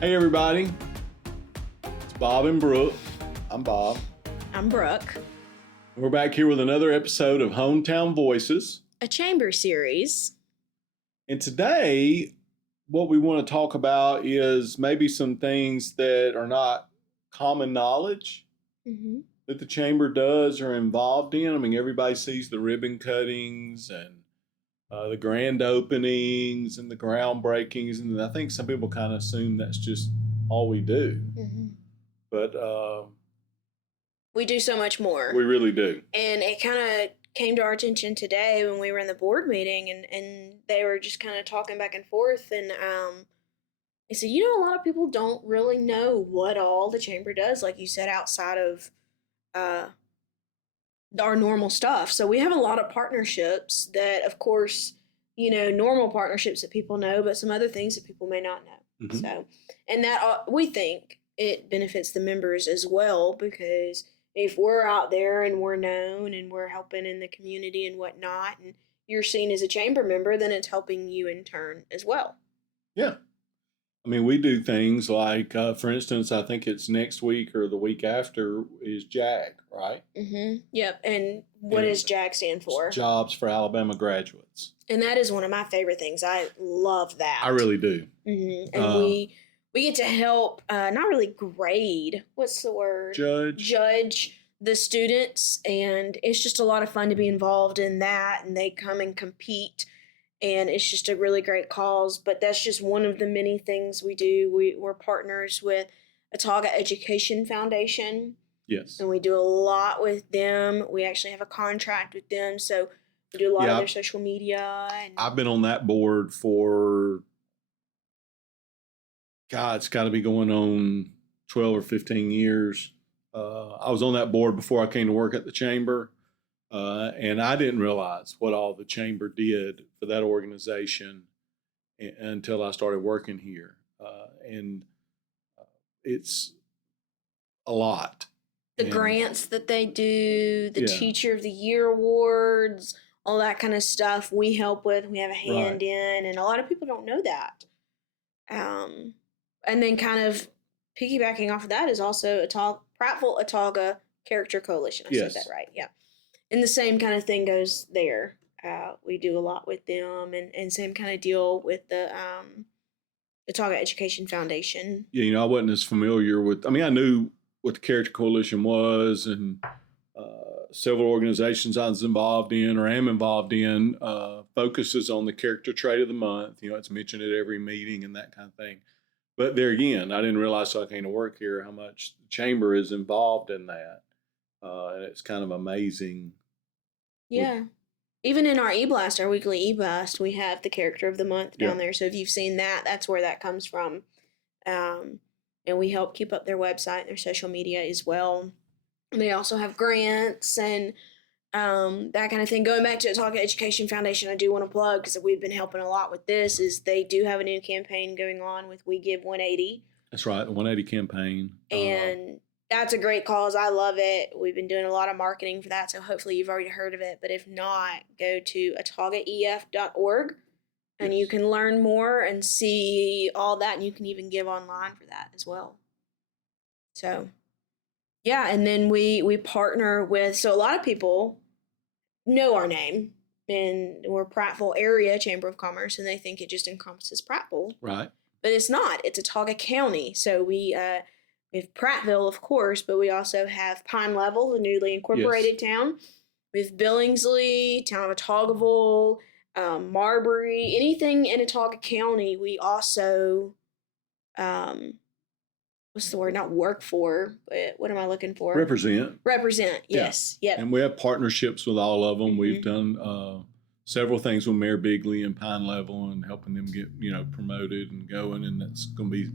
Hey everybody, it's Bob and Brooke. I'm Bob. I'm Brooke. We're back here with another episode of Hometown Voices. A chamber series. And today, what we want to talk about is maybe some things that are not common knowledge that the chamber does or involved in. I mean, everybody sees the ribbon cuttings and the grand openings and the groundbreakings, and I think some people kind of assume that's just all we do. But we do so much more. We really do. And it kind of came to our attention today when we were in the board meeting, and they were just kind of talking back and forth, and they said, a lot of people don't really know what all the chamber does, like you said, outside of our normal stuff. So we have a lot of partnerships that, of course, normal partnerships that people know, but some other things that people may not know. So, and that we think it benefits the members as well, because if we're out there and we're known and we're helping in the community and whatnot, and you're seen as a chamber member, then it's helping you in turn as well. Yeah. I mean, we do things like, for instance, I think it's next week or the week after is JAG, right? Yep. And what does JAG stand for? Jobs for Alabama Graduates. And that is one of my favorite things. I love that. I really do. And we get to help, not really grade, what's the word? Judge the students. And it's just a lot of fun to be involved in that. And they come and compete. And it's just a really great cause. But that's just one of the many things we do. We're partners with Autauga Education Foundation. Yes. And we do a lot with them. We actually have a contract with them. So we do a lot of their social media. And I've been on that board for, it's got to be going on 12 or 15 years. I was on that board before I came to work at the chamber. And I didn't realize what all the chamber did for that organization until I started working here. And it's a lot. The grants that they do, the Teacher of the Year awards, all that kind of stuff we help with. We have a hand in, and a lot of people don't know that. And then kind of piggybacking off of that is also Prattville Autauga Character Coalition. I said that right, yeah. And the same kind of thing goes there. We do a lot with them, and same kind of deal with the Autauga Education Foundation. Yeah, I wasn't as familiar with, I knew what the Character Coalition was, and several organizations I was involved in or am involved in focuses on the character trait of the month. It's mentioned at every meeting and that kind of thing. But there again, I didn't realize till I came to work here how much the chamber is involved in that. And it's kind of amazing. Yeah. Even in our e-blast, our weekly e-blast, we have the character of the month down there. So if you've seen that, that's where that comes from. And we help keep up their website and their social media as well. And they also have grants and that kind of thing. Going back to the Autauga Education Foundation, I do want to plug, because we've been helping a lot with this, is they do have a new campaign going on with We Give 180. That's right, the 180 campaign. And that's a great cause. I love it. We've been doing a lot of marketing for that, so hopefully you've already heard of it. But if not, go to autaugaef.org, and you can learn more and see all that, and you can even give online for that as well. So, yeah, and then we partner with, so a lot of people know our name, and we're Prattville Area Chamber of Commerce, and they think it just encompasses Prattville. Right. But it's not. It's Autauga County. So we have Prattville, of course, but we also have Pine Level, the newly incorporated town. We have Billingsley, town of Autaugaville, Marbury, anything in Autauga County. We also, what's the word? Not work for, but what am I looking for? Represent, yes. Yep. And we have partnerships with all of them. We've done several things with Mayor Bigley and Pine Level and helping them get, promoted and going. And that's going to be,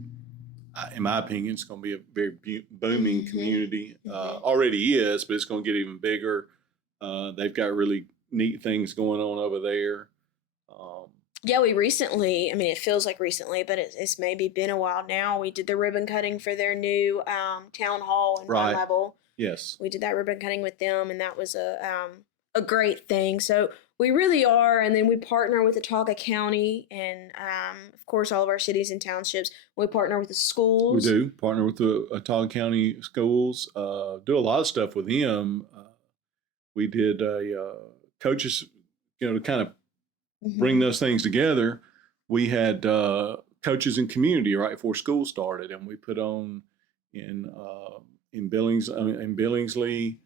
in my opinion, it's going to be a very booming community. Already is, but it's going to get even bigger. They've got really neat things going on over there. Yeah, we recently, it feels like recently, but it's maybe been a while now. We did the ribbon cutting for their new town hall in Pine Level. Yes. We did that ribbon cutting with them, and that was a a great thing. So we really are. And then we partner with Watauga County and, of course, all of our cities and townships. We partner with the schools. We do partner with the Watauga County schools, do a lot of stuff with them. We did coaches, to kind of bring those things together. We had coaches in community right before school started, and we put on in Billingsley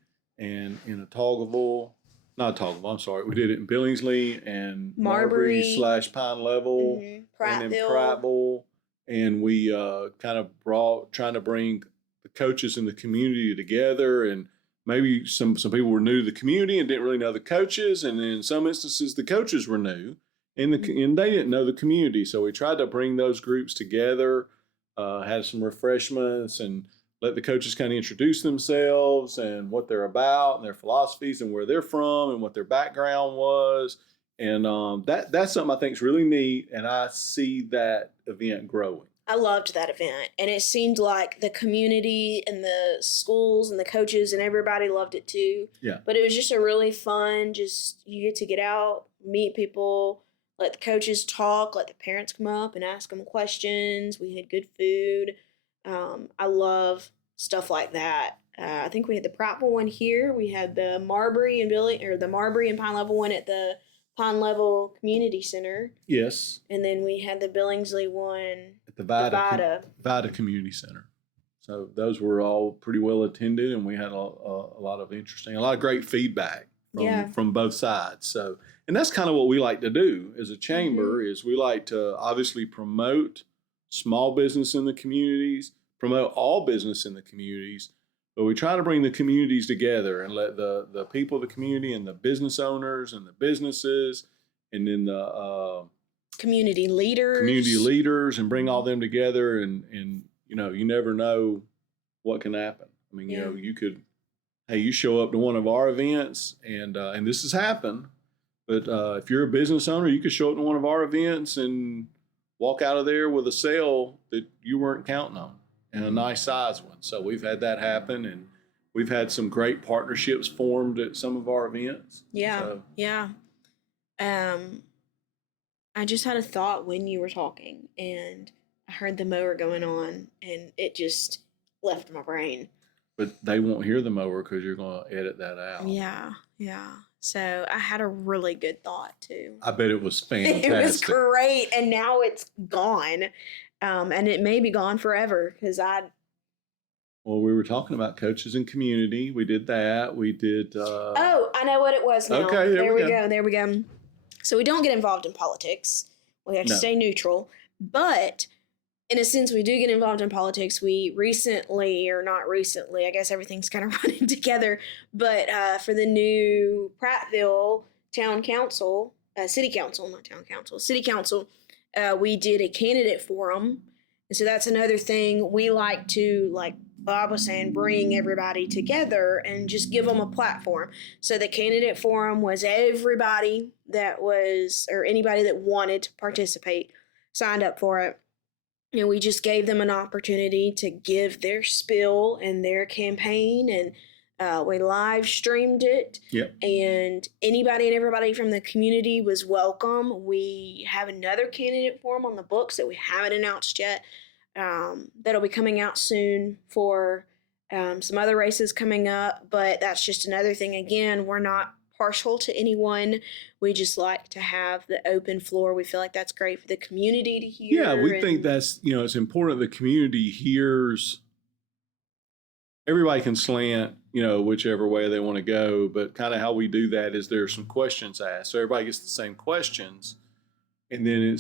and in Otaugaville. Not Otaugaville, I'm sorry. We did it in Billingsley and Marbury / Pine Level, and then Prattville. And we kind of trying to bring the coaches in the community together. And maybe some people were new to the community and didn't really know the coaches. And in some instances, the coaches were new and they didn't know the community. So we tried to bring those groups together, had some refreshments, and let the coaches kind of introduce themselves and what they're about and their philosophies and where they're from and what their background was. And that's something I think is really neat, and I see that event growing. I loved that event, and it seemed like the community and the schools and the coaches and everybody loved it too. Yeah. But it was just a really fun, you get to get out, meet people, let the coaches talk, let the parents come up and ask them questions. We had good food. I love stuff like that. I think we had the Prattville one here. We had the Marbury and Pine Level one at the Pine Level Community Center. Yes. And then we had the Billingsley one at the Vida Community Center. So those were all pretty well attended, and we had a lot of great feedback from both sides. So, and that's kind of what we like to do as a chamber is we like to obviously promote small business in the communities, promote all business in the communities, but we try to bring the communities together and let the people of the community and the business owners and the businesses and then the community leaders and bring all them together and you never know what can happen. I mean, you could, you show up to one of our events and this has happened, but if you're a business owner, you could show up to one of our events and walk out of there with a sale that you weren't counting on and a nice size one. So we've had that happen, and we've had some great partnerships formed at some of our events. Yeah. So. Yeah. I just had a thought when you were talking, and I heard the mower going on, and it just left my brain. But they won't hear the mower because you're going to edit that out. Yeah. Yeah. So I had a really good thought too. I bet it was fantastic. It was great, and now it's gone, and it may be gone forever because Well, we were talking about coaches and community. We did that. We did. Oh, I know what it was now. Okay, there we go. There we go. So we don't get involved in politics. We have to stay neutral, but in a sense, we do get involved in politics. We I guess everything's kind of running together, but for the new Prattville Town Council, City Council, we did a candidate forum. And so that's another thing we like to, like Bob was saying, bring everybody together and just give them a platform. So the candidate forum was anybody that wanted to participate, signed up for it. And we just gave them an opportunity to give their spiel and their campaign, and we live streamed it. Yep. And anybody and everybody from the community was welcome. We have another candidate forum on the books that we haven't announced yet. That'll be coming out soon for some other races coming up, but that's just another thing. Again, we're not partial to anyone. We just like to have the open floor. We feel like that's great for the community to hear. Yeah, we think that's, it's important the community hears. Everybody can slant, whichever way they want to go, but kind of how we do that is there's some questions asked. So everybody gets the same questions. And then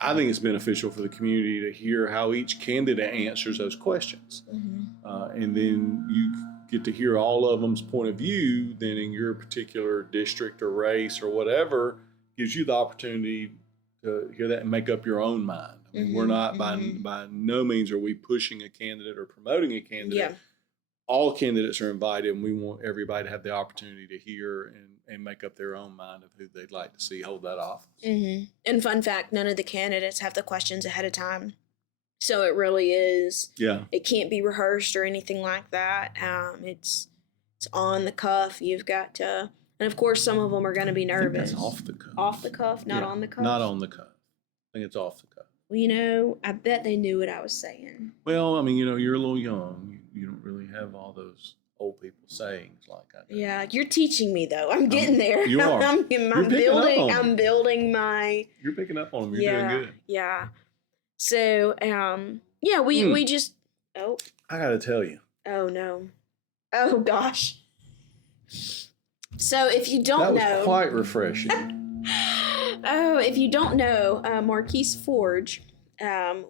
I think it's beneficial for the community to hear how each candidate answers those questions. Mm-hmm. And then you get to hear all of them's point of view, then in your particular district or race or whatever, gives you the opportunity to hear that and make up your own mind. I mean, we're not by no means are we pushing a candidate or promoting a candidate. Yeah. All candidates are invited, and we want everybody to have the opportunity to hear and make up their own mind of who they'd like to see hold that office. Mm-hmm. And fun fact, none of the candidates have the questions ahead of time. So it really is. Yeah. It can't be rehearsed or anything like that. It's on the cuff. You've got to And of course, some of them are going to be I think nervous. that's off the cuff. Off the cuff, not on the cuff? Not on the cuff. I think it's off the cuff. Well, I bet they knew what I was saying. Well, I mean, you're a little young. You don't really have all those old people sayings like I do. Yeah, you're teaching me though. I'm getting there. You are. I'm building my. You're picking up on them. You're doing good. Yeah. So, we just. Oh. I got to tell you. Oh no. Oh gosh. So if you don't know, that was quite refreshing. If you don't know, Marquise Forge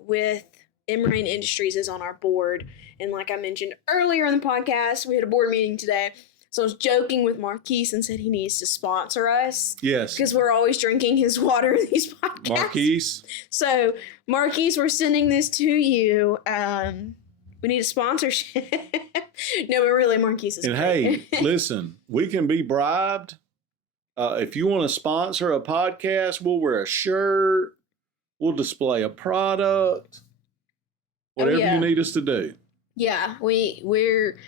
with Emrain Industries is on our board. And like I mentioned earlier in the podcast, we had a board meeting today. So I was joking with Marquise and said he needs to sponsor us. Yes. Because we're always drinking his water in these podcasts. Marquise. So, Marquise, we're sending this to you. We need a sponsorship. No, but really, Marquise is And great. hey, listen, we can be bribed. If you want to sponsor a podcast, we'll wear a shirt. We'll display a product. Whatever you need us to do. Yeah, we're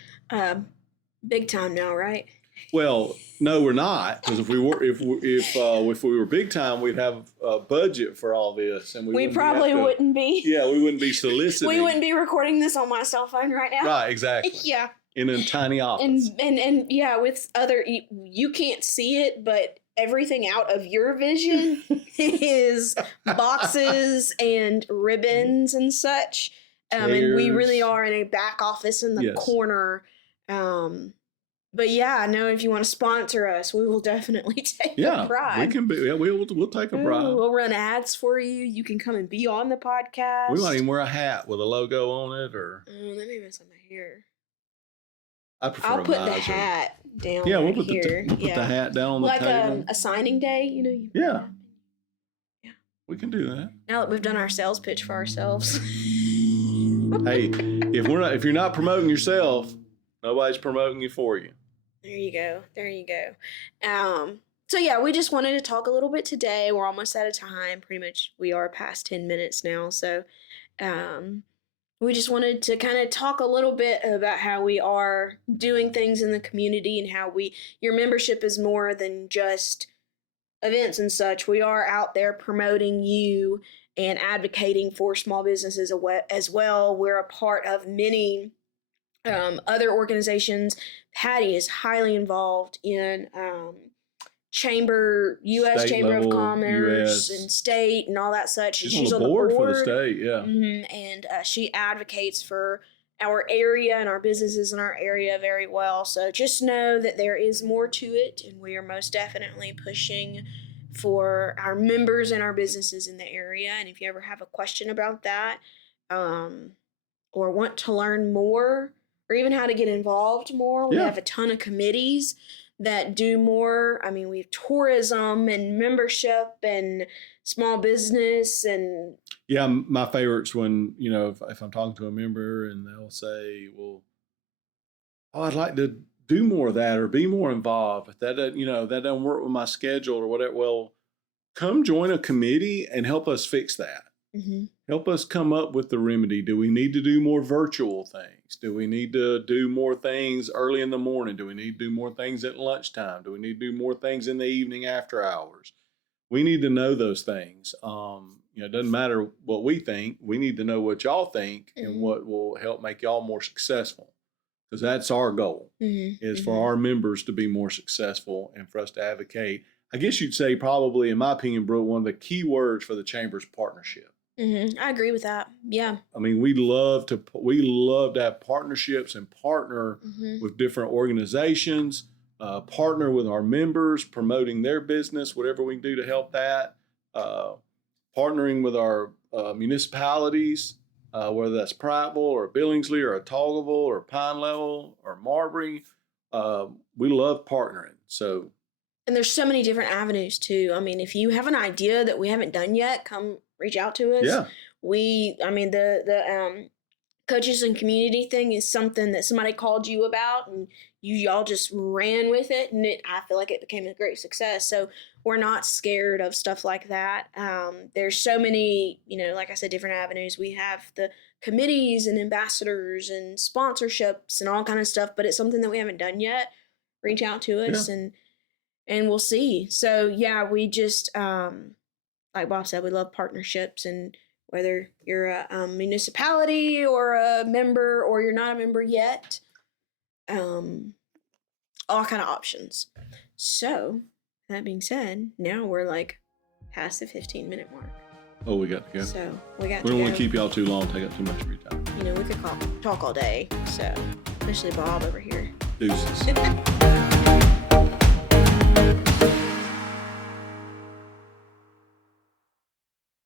big time now, right? Well, no, we're not. Because if we were big time, we'd have a budget for all this, and we probably wouldn't be. Yeah, we wouldn't be soliciting. We wouldn't be recording this on my cell phone right now. Right, exactly. Yeah. In a tiny office. And yeah, with other you can't see it, but everything out of your vision is boxes and ribbons and such. And we really are in a back office in the corner. But yeah, I know if you want to sponsor us, we will definitely take a bribe. We can be. Yeah, we'll take a bribe. We'll run ads for you. You can come and be on the podcast. We might even wear a hat with a logo on it, or let me mess up my hair. I prefer. I'll put the hat down. Yeah, we'll put the hat down on the table. Like a signing day, Yeah. Yeah. We can do that. Now that we've done our sales pitch for ourselves. Hey, if you're not promoting yourself, nobody's promoting you for you. There you go. So yeah, we just wanted to talk a little bit today. We're almost out of time. Pretty much we are past 10 minutes now. So we just wanted to kind of talk a little bit about how we are doing things in the community and how your membership is more than just events and such. We are out there promoting you and advocating for small businesses as well. We're a part of many other organizations. Patty is highly involved in U.S. Chamber of Commerce and state and all that such. She's on the board for the state, yeah. Mm-hmm. And she advocates for our area and our businesses in our area very well. So just know that there is more to it, and we are most definitely pushing for our members and our businesses in the area. And if you ever have a question about that, or want to learn more, or even how to get involved more, we have a ton of committees that do more. I mean, we have tourism and membership and small business and... Yeah, my favorite's when, if I'm talking to a member and they'll say, well, I'd like to do more of that or be more involved. If that doesn't work with my schedule or whatever, well, come join a committee and help us fix that. Mm-hmm. Help us come up with the remedy. Do we need to do more virtual things? Do we need to do more things early in the morning? Do we need to do more things at lunchtime? Do we need to do more things in the evening after hours? We need to know those things. It doesn't matter what we think. We need to know what y'all think and what will help make y'all more successful. Because that's our goal, is for our members to be more successful and for us to advocate. I guess you'd say probably, in my opinion, Brooke, one of the key words for the Chamber's partnership. I agree with that. Yeah. I mean, we love to have partnerships and partner with different organizations, partner with our members, promoting their business, whatever we can do to help that, partnering with our municipalities, whether that's Prattville or Billingsley or Otagoville or Pine Level or Marbury. We love partnering. And there's so many different avenues too. I mean, if you have an idea that we haven't done yet, come reach out to us. Yeah. The coaches and community thing is something that somebody called you about and y'all just ran with it, and I feel like it became a great success. So we're not scared of stuff like that. There's so many, like I said, different avenues. We have the committees and ambassadors and sponsorships and all kind of stuff, but it's something that we haven't done yet. Reach out to us and and we'll see. So yeah, we just like Bob said, we love partnerships, and whether you're a municipality or a member or you're not a member yet, all kind of options. So that being said, now we're like past the 15-minute mark. Oh, we got to go. So we don't want to keep y'all too long, take up too much of your time. You know, we could talk all day. So especially Bob over here. Deuces.